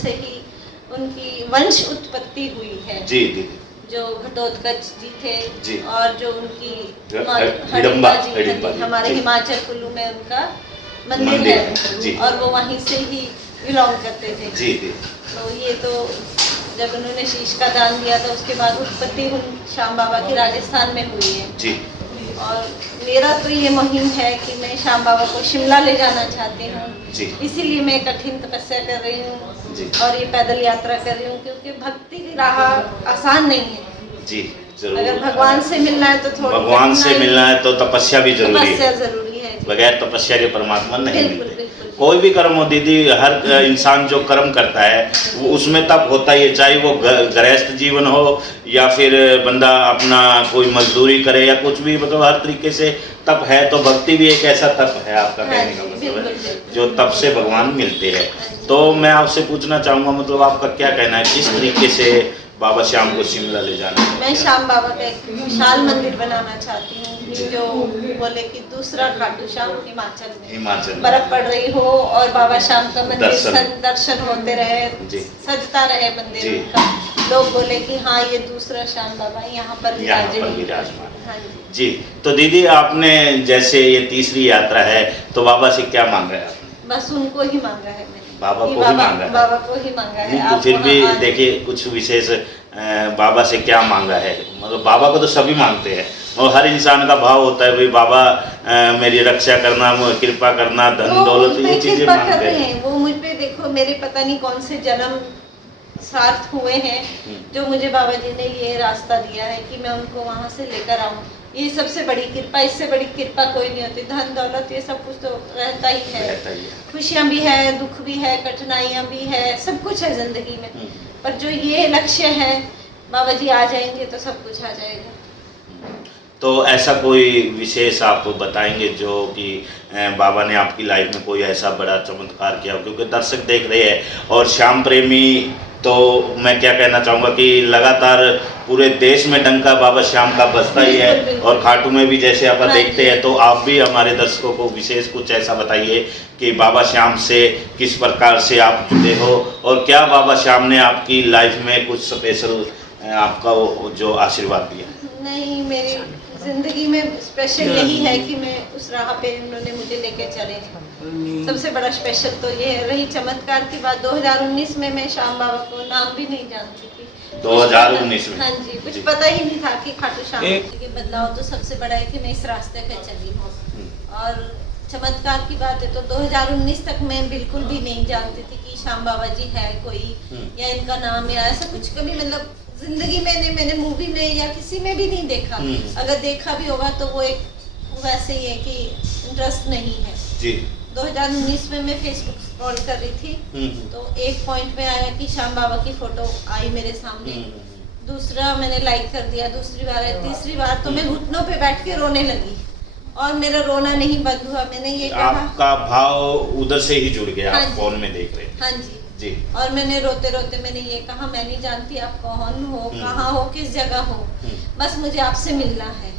से ही उनकी वंश उत्पत्ति हुई है। जी दीदी। जो घटोत्कच जी थे जी। और जो उनकी हिडिंबा जी, हमारे जी। हिमाचल कुल्लू में उनका मंदिर है जी। और वो वहीं से ही बिलोंग करते थे। जी जी। तो ये तो जब उन्होंने शीश का दान दिया था उसके बाद उत्पत्ति उन श्याम बाबा की राजस्थान में हुई है। जी। और मेरा तो ये मुहिम है कि मैं श्याम बाबा को शिमला ले जाना चाहती हूँ। जी। इसीलिए मैं कठिन तपस्या कर रही हूँ जी। और ये पैदल यात्रा कर रही हूँ क्योंकि भक्ति की राह आसान नहीं है। जी जरूर। अगर भगवान से मिलना है तो थोड़ा भगवान से मिलना है तो तपस्या भी जरूरी है। तपस्या जरूरी है जी। बगैर तपस्या के परमात्मा नहीं बिल्कुल, मिलते। बिल्कुल। कोई भी कर्म हो दीदी, हर इंसान जो कर्म करता है वो उसमें तप होता ही है, चाहे वो गृहस्थ जीवन हो या फिर बंदा अपना कोई मजदूरी करे या कुछ भी, मतलब हर तरीके से तप है। तो भक्ति भी एक ऐसा तप है, आपका कहने का मतलब है, जो तप से भगवान मिलते हैं। तो मैं आपसे पूछना चाहूँगा, मतलब आपका क्या कहना है, किस तरीके से बाबा श्याम को शिमला ले जाना है? मैं श्याम बाबा का एक विशाल मंदिर बनाना चाहती हूँ, जो बोले कि दूसरा खाटू श्याम हिमाचल में बर्फ पड़ रही हो और बाबा श्याम का मंदिर दर्शन होते रहे, सजता रहे मंदिर का, लोग बोले कि हाँ ये दूसरा श्याम बाबा यहाँ पर विराजमान। हाँ जी। तो दीदी आपने जैसे ये तीसरी यात्रा है तो बाबा से क्या मांगा है आपने? बस उनको ही मांगा है मैंने। बाबा को ही मांगा है। बाबा को ही मांगा है। फिर भी देखिए कुछ विशेष बाबा से क्या मांगा है? मतलब बाबा को तो सभी मांगते हैं और हर इंसान का भाव होता है भाई बाबा मेरी रक्षा करना, कृपा करना, धन दौलत, ये चीजें मांगते हैं। वो मुझ पे देखो, मेरे पता नहीं कौन से जन्म सार्थ हुए हैं जो मुझे बाबा जी ने ये रास्ता दिया है कि मैं उनको वहाँ से लेकर आऊँ। ये सबसे बड़ी कृपा, इससे बड़ी कृपा कोई नहीं होती। धन दौलत ये सब कुछ तो रहता ही है, खुशियाँ भी है, दुख भी है, कठिनाइयाँ भी है, सब कुछ है जिंदगी में। पर जो ये लक्ष्य है, बाबा जी आ जाएंगे तो सब कुछ आ जाएगा। तो ऐसा कोई विशेष आप बताएंगे जो कि बाबा ने आपकी लाइफ में कोई ऐसा बड़ा चमत्कार किया हो? क्योंकि दर्शक देख रहे हैं और श्याम प्रेमी, तो मैं क्या कहना चाहूँगा कि लगातार पूरे देश में डंका बाबा श्याम का बजता ही है और खाटू में भी जैसे आप देखते हैं। तो आप भी हमारे दर्शकों को विशेष कुछ ऐसा बताइए कि बाबा श्याम से किस प्रकार से आप जुड़े हो और क्या बाबा श्याम ने आपकी लाइफ में कुछ स्पेशल आपका जो आशीर्वाद दिया? नहीं, मेरी जिंदगी में स्पेशल यही है कि मैं उस राह पे उन्होंने मुझे लेके चले। सबसे बड़ा स्पेशल तो ये है। रही चमत्कार की बात, 2019 में मैं श्याम बाबा को नाम भी नहीं जानती थी। 2019 में? हाँ जी, कुछ पता ही नहीं था कि खाटू श्याम के बदलाव तो सबसे बड़ा है कि मैं इस रास्ते पे चली हूँ। और चमत्कार की बात है तो 2019 तक मैं बिल्कुल भी नहीं जानती थी कि श्याम बाबा जी है कोई या इनका नाम या ऐसा कुछ कभी, मतलब जिंदगी में मैंने मूवी में या किसी में भी नहीं देखा। अगर देखा भी होगा तो वो एक वैसे ही है कि इंटरेस्ट नहीं है जी। 2019 में मैं फेसबुक स्क्रॉल कर रही थी तो एक पॉइंट में आया कि श्याम बाबा की फोटो आई मेरे सामने। दूसरा मैंने लाइक कर दिया, दूसरी बार है, तीसरी बार तो मैं घुटनों पे बैठ के रोने लगी और मेरा रोना नहीं बंद हुआ। मैंने ये कहा, आपका भाव उधर से ही जुड़ गया। आप फोन में देख रहे? हाँ जी जी। और मैंने रोते रोते मैंने ये कहा, मैं नहीं जानती आप कौन हो, कहाँ हो, किस जगह हो, बस मुझे आपसे मिलना है।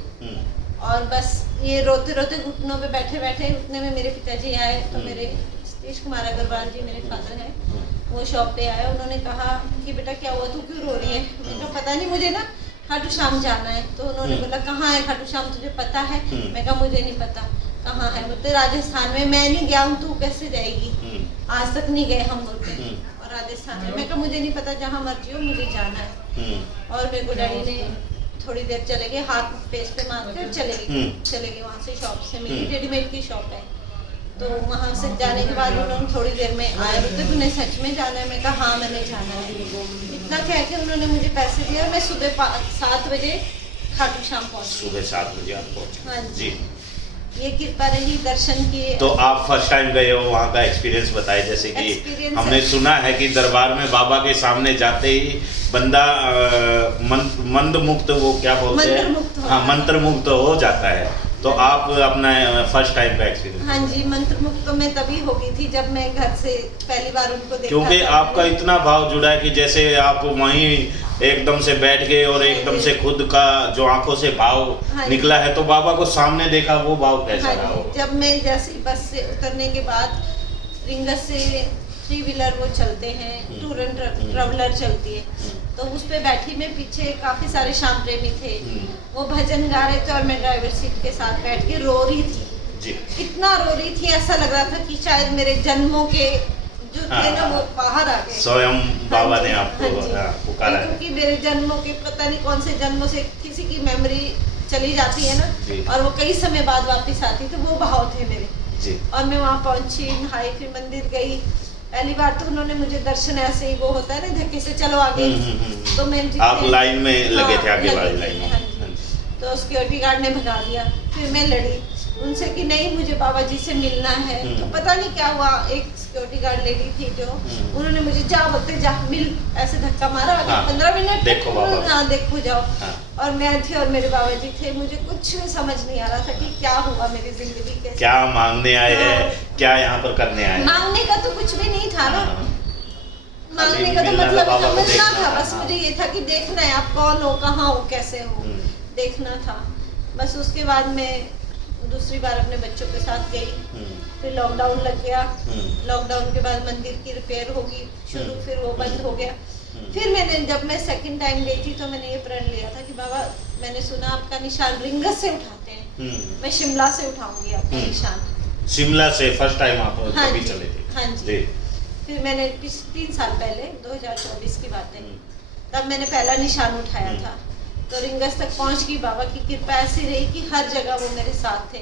और बस ये रोते रोते घुटनों पे बैठे बैठे, उतने में मेरे पिताजी आए। तो मेरे सतीश कुमार अग्रवाल जी मेरे फादर हैं, वो शॉप पे आए। उन्होंने कहा कि बेटा क्या हुआ, तू क्यों रो रही है? मुझे पता नहीं, मुझे ना खाटू श्याम जाना है। तो उन्होंने बोला कहाँ है खाटू श्याम, तुझे पता है? मैं कहा मुझे नहीं पता। कहाँ है? बोलते राजस्थान में। मैं नहीं गया हूँ, तू कैसे जाएगी? आज तक नहीं गए हम बोलते। और राजस्थान में? मैं कहा मुझे नहीं पता, जहाँ मर्जी हो मुझे जाना है। और मेरे को डैडी ने थोड़ी देर चले गए, हाथ फेस पे मार कर चले गए वहाँ से शॉप से। मेरी रेडीमेड की शॉप है। तो वहाँ से जाने के बाद उन्होंने थोड़ी देर में आए, बोलते तूने सच में जाना है? मैं कहा हाँ मैंने जाना है। इतना कह के उन्होंने मुझे पैसे दिए और मैं सुबह 7 बजे खाटू श्याम पहुँची। सुबह 7 बजे आप पहुँचे? हाँ जी। ये कृपा रही, दर्शन किए। तो आप फर्स्ट टाइम गए हो, वहाँ का एक्सपीरियंस बताए। जैसे कि हमने सुना है कि दरबार में बाबा के सामने जाते ही बंदा मंद मुक्त, वो क्या बोलते हैं, हाँ मंत्र मुक्त हो जाता है। तो आप अपना फर्स्ट टाइम का एक्सपीरियंस? हाँ जी, मंत्र मुक्त तो मैं तभी हो गई थी जब मैं घर से पहली बार उनको देखा। क्योंकि आपका इतना भाव जुड़ा है कि जैसे आप वहीं एकदम से बैठ गए और एकदम से खुद का जो आंखों से भाव निकला है। तो बाबा को सामने देखा, वो भाव कैसा रहा? जब मैं जैसे बस से उतरने के बाद रिंगस से 3 व्हीलर वो चलते हैं, टूर एंड ट्रैवलर चलती है, तो उस पे बैठी मैं, पीछे काफी सारे श्याम प्रेमी थे, वो भजन गा रहे थे और मैं ड्राइवर सीट के साथ बैठ के रो रही थी जी। इतना रो रही थी, ऐसा लग रहा था कि शायद मेरे जन्मों के जो थे ना वो बाहर आ गए, स्वयं बाबा ने हाँ आपको जी। पुकारा है। क्योंकि मेरे जन्मों के पता नहीं कौन से जन्मों से किसी की मेमोरी चली जाती है जी। ना, और वो कई समय बाद वापस आती, तो वो भाव थे मेरे। जी और मैं वहाँ पहुंची, नहाई, फिर मंदिर गई। पहली बार तो उन्होंने मुझे दर्शन ऐसे ही, वो होता है ना धक्के से चलो आगे, तो मैं आप लाइन में लगे थे, आगे लगे वाली थे, लाइन में। हाँ जी। तो सिक्योरिटी गार्ड ने भगा दिया, फिर मैं लड़ी उनसे कि नहीं मुझे बाबा जी से मिलना है। तो पता नहीं क्या हुआ, एक सिक्योरिटी गार्ड लेडी थी जो, उन्होंने मुझे जा बोलते जा मिल, ऐसे धक्का मारा, आगे हाँ, 15 मिनट देखो बाबा। हाँ देखो जाओ। हाँ। और मैं थी और मेरे बाबा जी थे, मुझे कुछ भी समझ नहीं आ रहा था कि क्या हुआ मेरी जिंदगी के, क्या मांगने आए हैं, हाँ। क्या यहाँ पर करने आए हैं? मांगने का तो कुछ भी नहीं था ना, हाँ। मांगने का तो मिलना था, मतलब बाबा को समझना देखना था, था, बस हाँ। मुझे ये था कि देखना है आप कौन हो, कहाँ हो, कैसे हो, देखना था बस। उसके बाद मैं दूसरी बार अपने बच्चों के साथ गई, फिर लॉकडाउन लग गया, लॉकडाउन के बाद मंदिर की रिपेयर होगी शुरू, फिर वो बंद हो गया। फिर मैंने, जब मैं सेकंड टाइम गई थी तो मैंने ये प्रण लिया था कि बाबा मैंने सुना आपका निशान रिंगस से उठाते हैं, मैं शिमला से उठाऊंगी आपका निशान। शिमला से फर्स्ट टाइम आप हाँ कभी जी, चले थे? हाँ जी। फिर मैंने 3 साल पहले 2024 की बात है, तब मैंने पहला निशान उठाया था, तो रिंगस तक पहुंच गई। बाबा की कृपा ऐसी रही कि हर जगह वो मेरे साथ थे।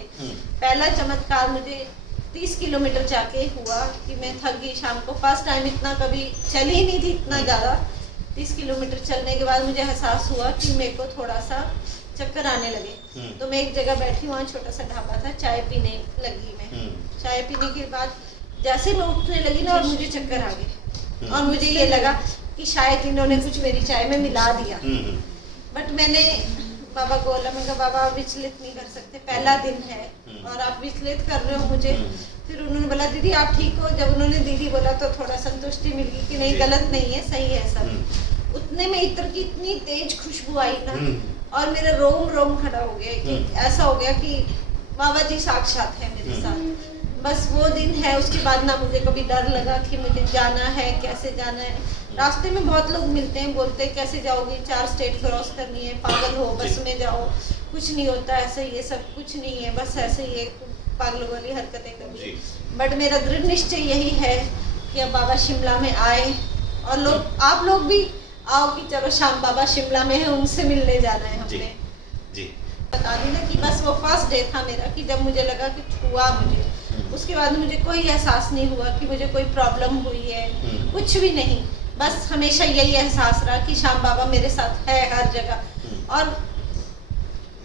पहला चमत्कार मुझे 30 किलोमीटर जाके हुआ कि मैं थक गई शाम को, फर्स्ट टाइम इतना कभी चली ही नहीं थी इतना ज़्यादा। 30 किलोमीटर चलने के बाद मुझे एहसास हुआ कि मेरे को थोड़ा सा चक्कर आने लगे, तो मैं एक जगह बैठी, वहाँ छोटा सा ढाबा था, चाय पीने लगी मैं। चाय पीने के बाद जैसे मैं उठने लगी ना और मुझे चक्कर आ गए, और मुझे ये लगा कि शायद इन्होंने कुछ मेरी चाय में मिला दिया। बट मैंने बाबा को बोला, मैं कहा बाबा आप विचलित नहीं कर सकते, पहला दिन है और आप विचलित कर रहे हो मुझे। फिर उन्होंने बोला दीदी आप ठीक हो, जब उन्होंने दीदी बोला तो थोड़ा संतुष्टि मिल गई कि नहीं गलत नहीं है, सही है सब। उतने में इत्र की इतनी तेज खुशबू आई ना, और मेरा रोम रोम खड़ा हो गया कि ऐसा हो गया कि बाबा जी साक्षात है मेरे साथ। बस वो दिन है, उसके बाद ना मुझे कभी डर लगा कि मुझे जाना है, कैसे जाना है। रास्ते में बहुत लोग मिलते हैं, बोलते हैं कैसे जाओगी, 4 स्टेट क्रॉस करनी है, पागल हो, बस में जाओ, कुछ नहीं होता ऐसे, ये सब कुछ नहीं है, बस ऐसे ही पागलों वाली हरकतें करनी। बट मेरा दृढ़ निश्चय यही है कि अब बाबा शिमला में आए, और लोग आप लोग भी आओ कि चलो श्याम बाबा शिमला में है, उनसे मिलने जाना है हमने। जी बता दी ना कि बस वो फर्स्ट डे था मेरा कि जब मुझे लगा कि हुआ मुझे, उसके बाद मुझे कोई एहसास नहीं हुआ कि मुझे कोई प्रॉब्लम हुई है, कुछ भी नहीं। बस हमेशा यही एहसास रहा कि श्याम बाबा मेरे साथ है हर जगह। और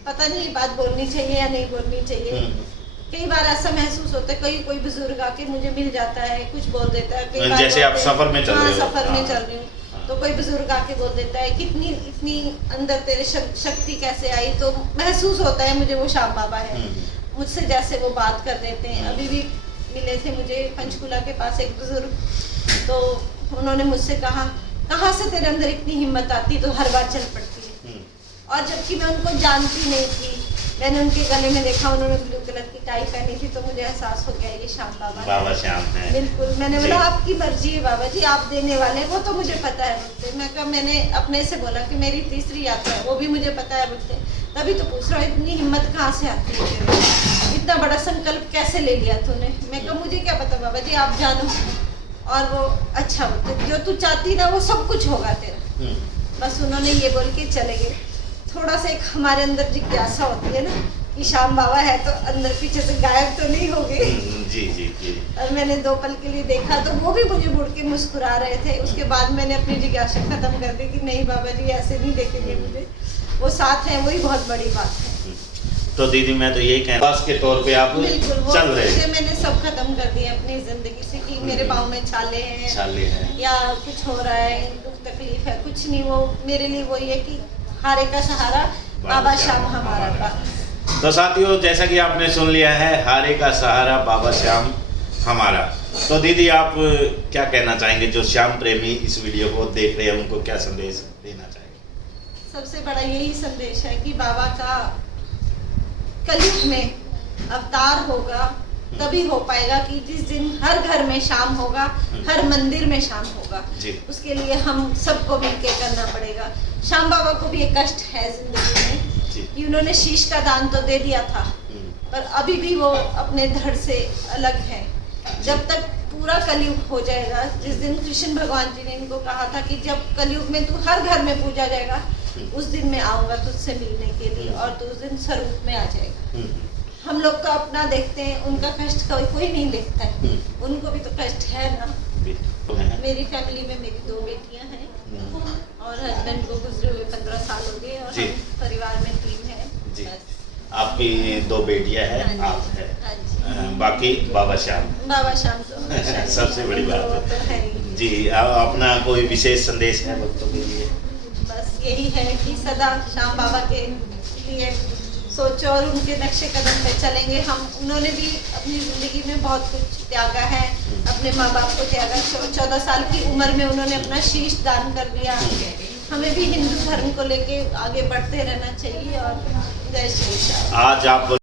पता नहीं बात बोलनी चाहिए या नहीं बोलनी चाहिए, कई बार ऐसा महसूस होता है, कोई बुजुर्ग आके मुझे मिल जाता है, कुछ बोल देता है। कई बार जैसे आप सफर में चल रहे हो, सफर में चल रही हूँ, तो कोई बुजुर्ग आके बोल देता है कितनी इतनी अंदर तेरे शक्ति कैसे आई, तो महसूस होता है मुझे वो श्याम बाबा है। मुझसे जैसे वो बात कर देते हैं, अभी भी मिले थे मुझे पंचकूला के पास एक बुजुर्ग, तो उन्होंने मुझसे कहा कहाँ से तेरे अंदर इतनी हिम्मत आती, तो हर बार चल पड़ती है। और जबकि मैं उनको जानती नहीं थी, मैंने उनके गले में देखा, उन्होंने ब्लू कलर की टाई पहनी थी, तो मुझे एहसास हो गया ये श्याम बाबा बाबा श्याम है। बिल्कुल। मैंने बोला आपकी मर्जी है बाबा जी, आप देने वाले हैं, वो तो मुझे पता है बोलते। मैं कहा, मैंने अपने से बोला कि मेरी तीसरी यात्रा है, वो भी मुझे पता है बोलते। तभी तो पूछ रहा हूँ इतनी हिम्मत कहाँ से आती है तेरे, इतना बड़ा संकल्प कैसे ले लिया तूने। मैं कहा मुझे क्या पता बाबा जी, आप जानो। और वो अच्छा बोलते, जो तू चाहती ना वो सब कुछ होगा तेरा। बस उन्होंने ये बोल के चले गए। थोड़ा सा एक हमारे अंदर जिज्ञासा होती है ना कि श्याम बाबा है तो अंदर पीछे से गायब तो नहीं हो गए। जी जी जी। और मैंने 2 पल के लिए देखा तो वो भी मुझे मुड़ के मुस्कुरा रहे थे। उसके बाद मैंने अपनी जिज्ञासा खत्म कर दी कि नहीं बाबा जी ऐसे नहीं देखेंगे मुझे, वो साथ हैं, वही बहुत बड़ी बात है। तो दीदी मैं तो यही कहना के तौर पे आप चल रहे हैं। मैंने सब खत्म कर दिया अपनी जिंदगी से कि मेरे पाँव में छाले हैं या कुछ हो रहा है, दुख तकलीफ है, कुछ नहीं। वो मेरे लिए वही है कि हारे का सहारा बाबा श्याम हमारा का। तो साथियों जैसा कि आपने सुन लिया है, हारे का सहारा बाबा श्याम हमारा। तो दीदी आप क्या कहना चाहेंगे, जो श्याम प्रेमी इस वीडियो को देख रहे हैं उनको क्या संदेश देना चाहेंगे? सबसे बड़ा यही संदेश है कि बाबा का कलयुग में अवतार होगा, तभी हो पाएगा कि जिस दिन हर घर में शाम होगा, हर मंदिर में शाम होगा, जी। उसके लिए हम सबको मिलकर करना पड़ेगा। श्याम बाबा को भी एक कष्ट है जिंदगी में जी। कि उन्होंने शीश का दान तो दे दिया था, पर अभी भी वो अपने धड़ से अलग है। जब तक पूरा कलयुग हो जाएगा, जिस दिन कृष्ण भगवान जी ने इनको कहा था कि जब कलयुग में तू हर घर में पूजा जाएगा, उस दिन मैं आऊंगा तुझसे मिलने के लिए और तू उस दिन स्वरूप में आ जाएगा। हम लोग तो अपना देखते हैं, उनका कष्ट कोई नहीं देखता है। उनको भी तो कष्ट है ना। मेरी फैमिली में मेरी 2 बेटियां हैं और हस्बैंड को गुजरे हुए 15 साल हो गए और जी। हम परिवार में 3 हैं। जी। बस। आपकी 2 बेटियां हैं, हाँ जी, आप है, हाँ जी। बाकी बाबा श्याम। बाबा श्याम तो हमेशा ही सबसे बड़ी बात वो है। तो है ही। जी, अपना कोई विशेष संदेश है भक्तों के लिए? बस यही है कि सदा श्याम बाबा के लिए सोचो और उनके नक्शे कदम पे चलेंगे हम। उन्होंने भी अपनी जिंदगी में बहुत कुछ त्यागा है, अपने माँ बाप को त्यागा। 14 साल की उम्र में उन्होंने अपना शीश दान कर दिया। हमें भी हिंदू धर्म को लेके आगे बढ़ते रहना चाहिए और जय श्री राम। आज आप